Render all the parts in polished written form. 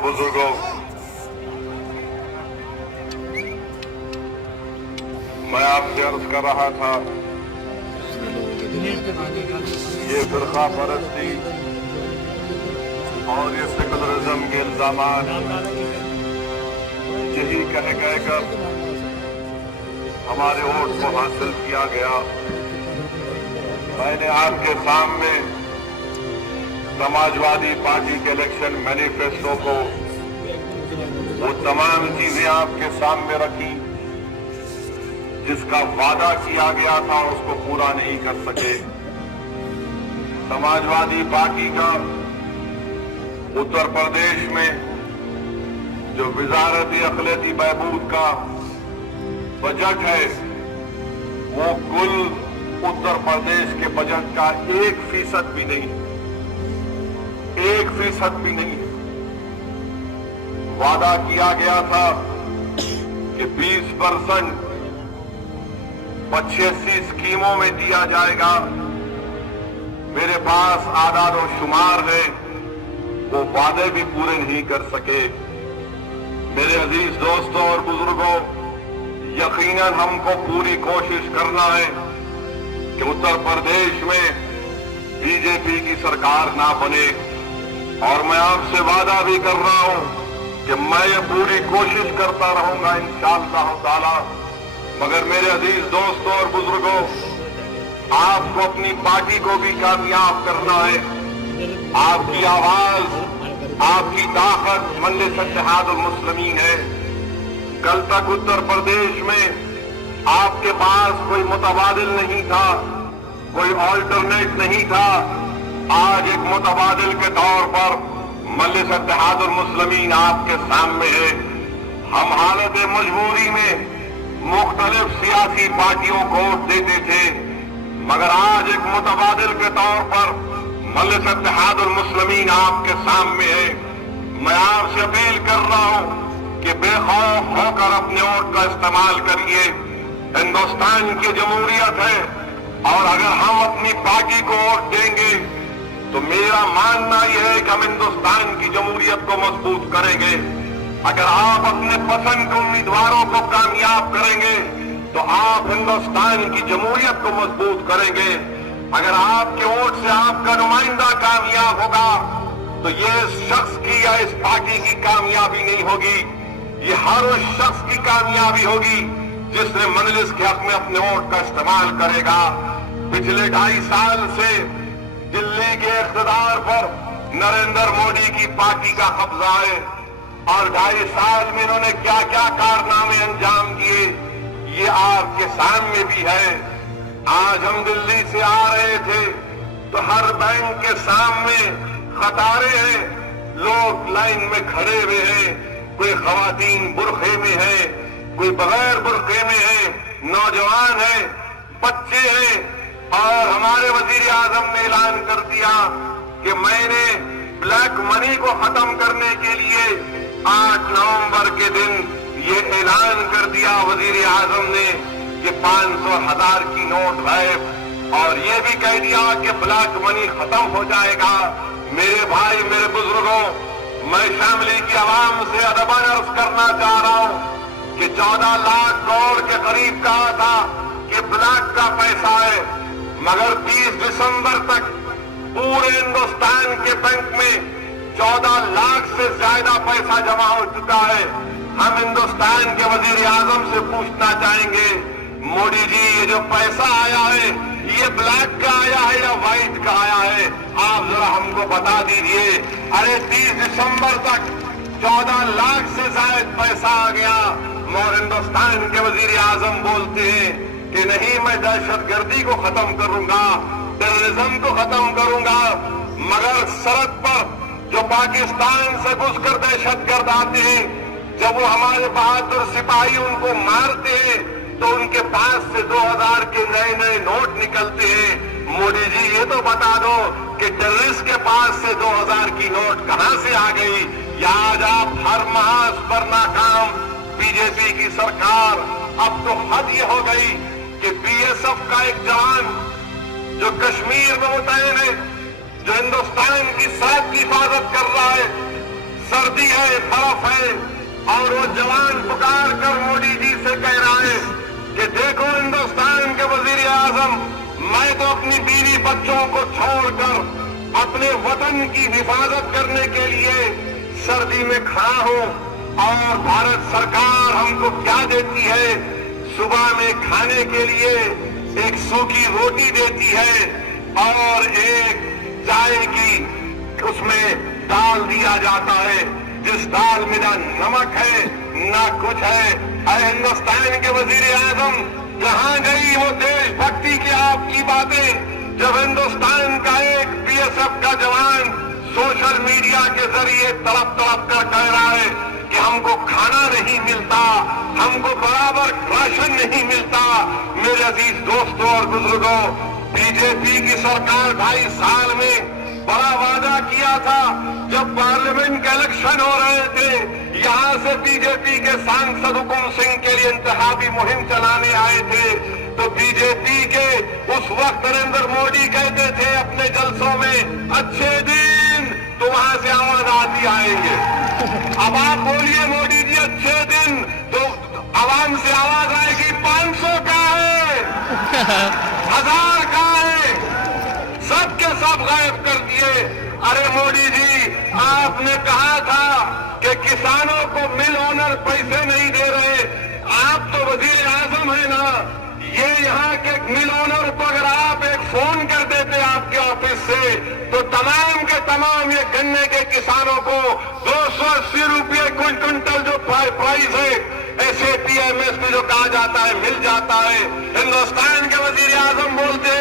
बुजुर्गों, मैं आपसे अर्ज कर रहा था, ये फिरका परस्ती और ये सेकुलरिज्म के इल्जामात यही कह कहकर हमारे वोट को हासिल किया गया। मैंने आपके सामने समाजवादी पार्टी के इलेक्शन मैनिफेस्टो को वो तमाम चीजें आपके सामने रखी जिसका वादा किया गया था उसको पूरा नहीं कर सके। समाजवादी पार्टी का उत्तर प्रदेश में जो वजारत अखिलती बहबूद का बजट है वो कुल उत्तर प्रदेश के बजट का 1% भी नहीं, 1% भी नहीं। वादा किया गया था कि 20% 85 स्कीमों में दिया जाएगा। मेरे पास आदाद और शुमार है, वो वादे भी पूरे नहीं कर सके। मेरे अजीज दोस्तों और बुजुर्गों, यकीनन हमको पूरी कोशिश करना है कि उत्तर प्रदेश में बीजेपी की सरकार ना बने, और मैं आपसे वादा भी कर रहा हूं कि मैं ये पूरी कोशिश करता रहूंगा इंशाअल्लाह ताला। मगर मेरे अजीज दोस्तों और बुजुर्गों, आपको अपनी पार्टी को भी कामयाब करना है। आपकी आवाज, आपकी ताकत मजलिस इत्तेहादुल मुस्लिमीन है। कल तक उत्तर प्रदेश में आपके पास कोई मुतबादिल नहीं था, कोई ऑल्टरनेट नहीं था। आज एक मुतबादिल के तौर पर मजलिस इत्तेहादुल मुस्लिमीन आपके सामने है। हम हालत मजबूरी में मुख्तलिफ सियासी पार्टियों को वोट देते थे, मगर आज एक मुतबादिल के तौर पर मजलिस इत्तेहादुल मुस्लिमीन आपके सामने है। मैं आपसे अपील कर रहा हूं कि बेखौफ होकर अपने वोट का इस्तेमाल करिए। हिंदुस्तान की जमहूरियत है, और अगर हम अपनी पार्टी को वोट देंगे तो मेरा मानना यह है कि हम हिंदुस्तान की जमहूरियत को मजबूत करेंगे। अगर आप अपने पसंद के उम्मीदवारों को कामयाब करेंगे तो आप हिंदुस्तान की जमहूरियत को मजबूत करेंगे। अगर आपके वोट से आपका नुमाइंदा कामयाब होगा तो ये इस शख्स की या इस पार्टी की कामयाबी नहीं होगी, ये हर उस शख्स की कामयाबी होगी जिसने मजलिस के हक में अपने वोट का इस्तेमाल करेगा। पिछले 2.5 साल से दिल्ली के इख्तिदार पर नरेंद्र मोदी की पार्टी का कब्जा है, और 2.5 साल में इन्होंने क्या क्या कारनामे अंजाम दिए ये आपके सामने भी है। आज हम दिल्ली से आ रहे थे तो हर बैंक के सामने कतारें हैं, लोग लाइन में खड़े हुए हैं। कोई खवातीन बुरखे में है, कोई बगैर बुरखे में है, नौजवान है, बच्चे हैं। और हमारे वजीर आजम ने ऐलान कर दिया कि मैंने ब्लैक मनी को खत्म करने के लिए 8 नवंबर के दिन ये ऐलान कर दिया वजीर आजम ने कि 500 हजार की नोट गायब, और ये भी कह दिया कि ब्लैक मनी खत्म हो जाएगा। मेरे भाई, मेरे बुजुर्गों, मैं शामली की आवाम से अदबन अर्ज करना चाह रहा हूं कि 14 लाख करोड़ के करीब कहा था कि ब्लैक का पैसा है, मगर 30 दिसंबर तक पूरे हिंदुस्तान के बैंक में 14 लाख से ज्यादा पैसा जमा हो चुका है। हम हिंदुस्तान के वजीर आजम से पूछना चाहेंगे, मोदी जी ये जो पैसा आया है ये ब्लैक का आया है या व्हाइट का आया है? आप जरा हमको बता दीजिए। अरे 30 दिसंबर तक 14 लाख से ज्यादा पैसा आ गया, और हिंदुस्तान के वजीर आजम बोलते हैं कि नहीं, मैं दहशतगर्दी को खत्म करूंगा, टेररिज्म को खत्म करूंगा। मगर सरहद पर जो पाकिस्तान से घुसकर दहशतगर्द आते हैं, जब वो हमारे बहादुर सिपाही उनको मारते हैं तो उनके पास से 2000 के नए नए नोट निकलते हैं। मोदी जी ये तो बता दो कि टेररिस्ट के पास से 2000 की नोट कहां से आ गई? या आज आप हर महाज पर नाकाम बीजेपी की सरकार। अब तो हद ये हो गई कि बीएसएफ का एक जवान जो कश्मीर में मुतैन है, जो हिंदुस्तान की सरहद की हिफाजत कर रहा है, सर्दी है, है, तरफ है, और वो जवान पुकार कर मोदी जी से कह रहा है कि देखो हिंदुस्तान के वजीर आजम, मैं तो अपनी बीवी बच्चों को छोड़कर अपने वतन की हिफाजत करने के लिए सर्दी में खड़ा हूं, और भारत सरकार हमको क्या देती है? सुबह में खाने के लिए एक सूखी रोटी देती है और एक चाय की उसमें दाल दिया जाता है, जिस दाल में ना नमक है ना कुछ है। अरे हिंदुस्तान के वजीर आजम, कहां गई वो देशभक्ति की आपकी बातें, जब हिंदुस्तान का एक बीएसएफ का जवान सोशल मीडिया के जरिए तड़प तड़प कर कह रहा है कि हमको खाना नहीं मिलता, हमको बराबर राशन नहीं मिलता। मेरे अजीज दोस्तों और बुजुर्गों, बीजेपी की सरकार 2.5 साल में बड़ा वादा किया था। जब पार्लियामेंट के इलेक्शन हो रहे थे, यहां से बीजेपी के सांसद हुकुम सिंह के लिए इंतखाबी मुहिम चलाने आए थे, तो बीजेपी के उस वक्त नरेंद्र मोदी कहते थे अपने जलसों में, अच्छे दिन, तो वहां से आवाज आती आएंगे। अब आप बोलिए मोदी जी अच्छे दिन, तो आवाम से आवाज आएगी 500 का है, 1000 का है, सब के सब गायब कर दिए। अरे मोदी जी, आपने कहा था कि किसानों को मिल ओनर पैसे नहीं दे रहे, आप तो वजीर आजम है ना, ये यहाँ के मिल ओनर को अगर आप एक फोन कर देते आपके ऑफिस से, तो तमाम के तमाम ये गन्ने के किसानों को 280 रुपये क्विंटल जो प्राइस है SAP MSP जो कहा जाता है मिल जाता है। हिंदुस्तान के वजीर आजम बोलते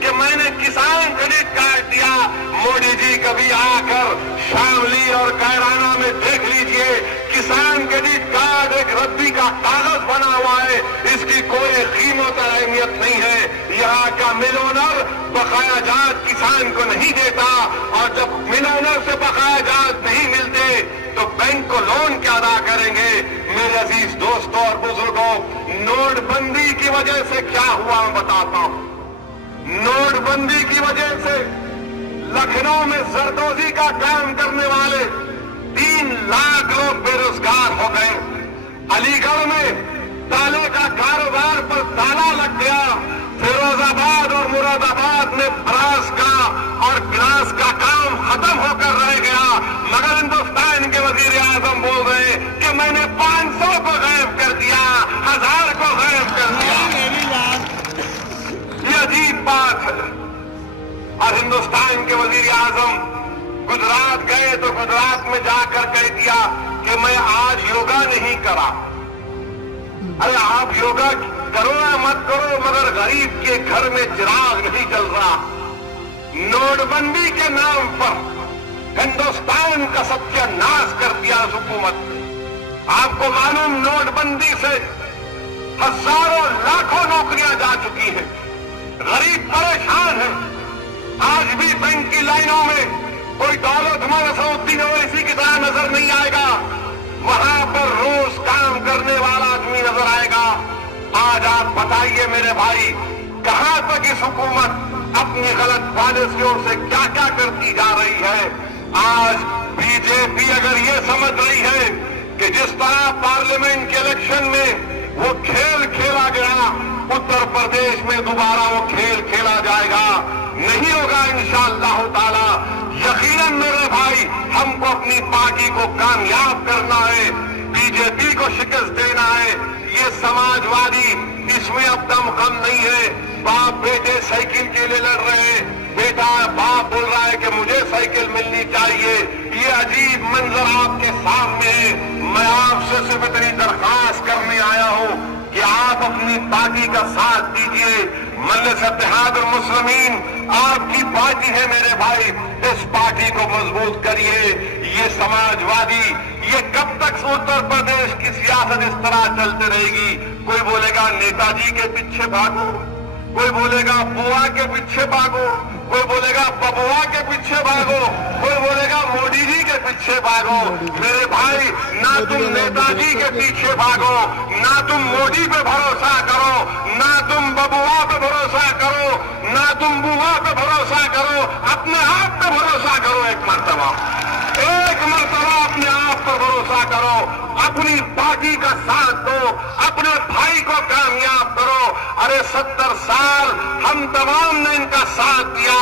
कि मैंने किसान क्रेडिट कार्ड दिया। मोदी जी कभी आकर शामली और कैराना में देख लीजिए, किसान क्रेडिट कार्ड एक रद्दी का कागज बना हुआ है, इसकी कोई कीमत और अहमियत नहीं है। यहाँ का मिल ओनर बकाया जात किसान को नहीं देता, और जब मिल ओनर से बकाया जात नहीं मिलते तो बैंक को लोन क्या अदा करेंगे? मेरे अजीज दोस्तों और बुजुर्गों, नोटबंदी की वजह से क्या हुआ मैं बताता हूं। नोटबंदी की वजह से लखनऊ में जरदोजी का काम करने वाले 3 लाख लोग बेरोजगार हो गए। अलीगढ़ में ताले का कारोबार पर ताला लग गया। फिरोजाबाद और मुरादाबाद में ब्रास का और ग्लास का काम खत्म होकर रह गया। मगर हिंदुस्तान के वजीर आजम बोल रहे कि मैंने 500 को गायब कर दिया, 1000 को गायब कर दिया। ये अजीब बात है। और हिंदुस्तान के वजीर आजम गुजरात गए तो गुजरात में जाकर कह दिया कि मैं आज योगा नहीं करा। अरे आप योगा करो या मत करो, मगर गरीब के घर में चिराग नहीं जल रहा। नोटबंदी के नाम पर हिंदुस्तान का सत्यानाश कर दिया इस हुकूमत ने। आपको मालूम, नोटबंदी से हजारों लाखों नौकरियां जा चुकी हैं। गरीब परेशान है। आज भी बैंक की लाइनों में कोई दौलतमंद असदुद्दीन ओवैसी की तरह नजर नहीं आएगा। वहां पर रोज काम करने वाला आदमी नजर आएगा। आज आप बताइए मेरे भाई, कहां तक इस हुकूमत अपनी गलत पॉलिसियों से क्या क्या करती जा रही है। आज बीजेपी अगर ये समझ रही है कि जिस तरह पार्लियामेंट के इलेक्शन में वो खेल खेला गया, उत्तर प्रदेश में दोबारा वो खेल खेला जाएगा, नहीं होगा इंशाअल्लाह ताला। यकीनन मेरे भाई, हमको अपनी पार्टी को कामयाब करना है, बीजेपी को शिकस्त देना है। ये समाजवादी, इसमें अब दम कम नहीं है। बाप बेटे साइकिल के लिए लड़ रहे हैं, बेटा बाप बोल रहा है कि मुझे साइकिल मिलनी चाहिए। ये अजीब मंजर आपके सामने है। मैं आपसे सिर्फ इतनी दरख्वास्त करने आया हूं कि आप अपनी पार्टी का साथ दीजिए। मजलिस इत्तेहाद और मुस्लिमीन आपकी पार्टी है मेरे भाई, इस पार्टी को मजबूत करिए। ये समाजवादी, ये कब तक उत्तर प्रदेश की सियासत इस तरह चलती रहेगी? कोई बोलेगा नेताजी के पीछे भागो, कोई बोलेगा बुआ के पीछे भागो, कोई बोलेगा बबुआ के पीछे भागो, कोई बोलेगा मोदी जी के पीछे भागो। मेरे भाई, ना तुम नेताजी के पीछे भागो, ना तुम मोदी पे भरोसा करो, ना तुम बबुआ पे भरोसा करो, ना तुम बुआ पे भरोसा करो, अपने आप पे भरोसा करो। एक मर्तबा अपने आप पर भरोसा अपनी पार्टी का साथ दो, अपने भाई को कामयाब करो। अरे 70 साल हम तमाम ने इनका साथ दिया,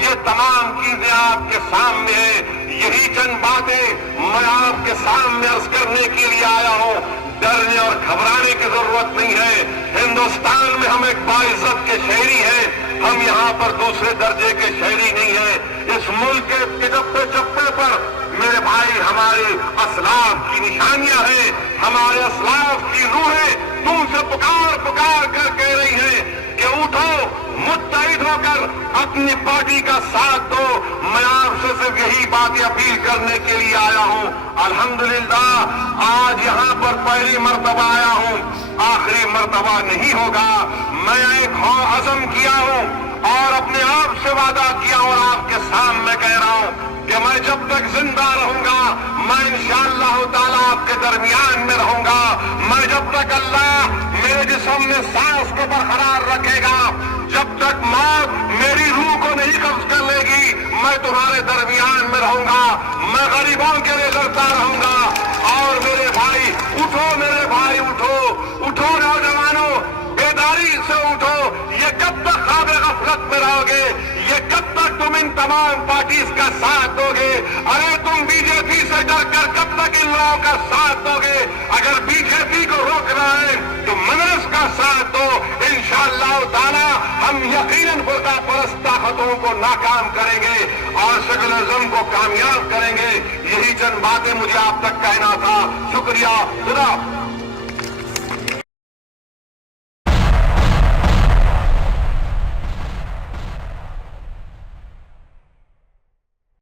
ये तमाम चीजें आपके सामने है। यही चंद बातें मैं आपके सामने अर्ज करने के लिए आया हूं। डरने और घबराने की जरूरत नहीं है। हिंदुस्तान में हम एक बाइज्जत के शहरी हैं, हम यहाँ पर दूसरे दर्जे के शहरी नहीं हैं। इस मुल्क के चप्पे चप्पे पर मेरे भाई हमारे असलाफ की निशानियां हैं, हमारे असलाफ की रूहें तुमसे पुकार पुकार कर कह रही हैं कि उठो, मुत्तहिद होकर अपनी पार्टी का साथ दो। मैं आपसे सिर्फ यही बातें अपील करने के लिए आया हूं। अल्हम्दुलिल्लाह आज यहाँ पर पहली मर्तबा आया हूं, आखिरी मर्तबा नहीं होगा। मैं एक अज़म किया हूं और अपने आप से वादा किया और आपके सामने कह रहा हूं कि मैं जब तक जिंदा रहूंगा मैं इंशाअल्लाह ताला आपके दरमियान में रहूंगा। मैं जब तक अल्लाह मेरे जिस्म में सांस को बरकरार रखेगा, जब तक मौत मेरी रूह को नहीं कब्ज कर लेगी, मैं तुम्हारे दरमियान में रहूंगा। मैं गरीबों के लिए लड़ता रहूंगा। और मेरे भाई उठो, मेरे भाई उठो, उठो नौजवानों, बेदारी से उठो। ये कब तक ख्वाब गफलत में रहोगे? ये कब तक तुम इन तमाम पार्टीज का साथ दोगे? अरे तुम बीजेपी से डर कर कब तक इन लोगों का साथ दोगे? अगर बीजेपी को रोकना है तो मनरस का साथ दो। इंशाअल्लाह ताला हम यकीनन फुर्का परस्त ताकतों को नाकाम करेंगे और सेकुलरिज्म को कामयाब करेंगे। यही चंद बातें मुझे आप तक कहना था। शुक्रिया। खुदा